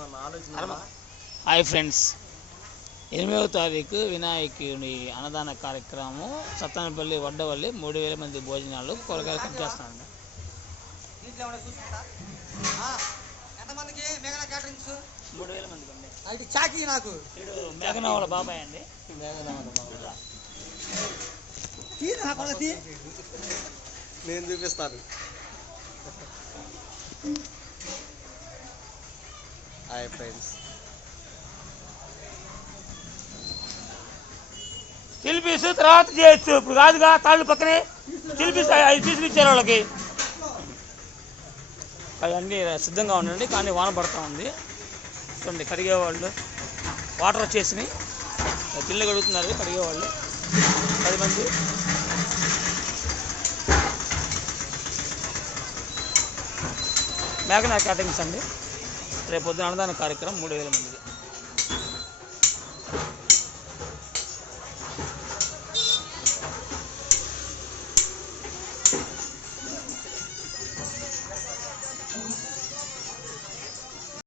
Hi friends, 8వ తారీఖు వినాయకుని అన్నదాన కార్యక్రమం సత్తనపల్లి వడ్డవల్లి 3000 మంది భోజనాలు కూరగాయలు కట్ చేస్తాను. 3000 మందికి అండి. అది చాకీ నాకు మేఘన వాళ్ళ బాబాయ్ అండి. నేను చూపిస్తాను. హాయ్ ఫ్రెండ్స్, చిల్పీస్ తర్వాత చేయొచ్చు, ఇప్పుడు కాదుగా. తాళ్ళు పక్కనే చిల్పీస్ 5 పీసులు ఇచ్చారు వాళ్ళకి. అవన్నీ సిద్ధంగా ఉండండి, కానీ వాన పడుతూ ఉంది. చూడండి, కడిగేవాళ్ళు వాటర్ వచ్చేసినాయి, గిన్నెలు కడుగుతున్నారు కడిగేవాళ్ళు 10 మంది. మేఘనా క్యాటరింగ్స్ అండి. రేపు పొద్దున అన్నదాన కార్యక్రమం 3000 మందికి.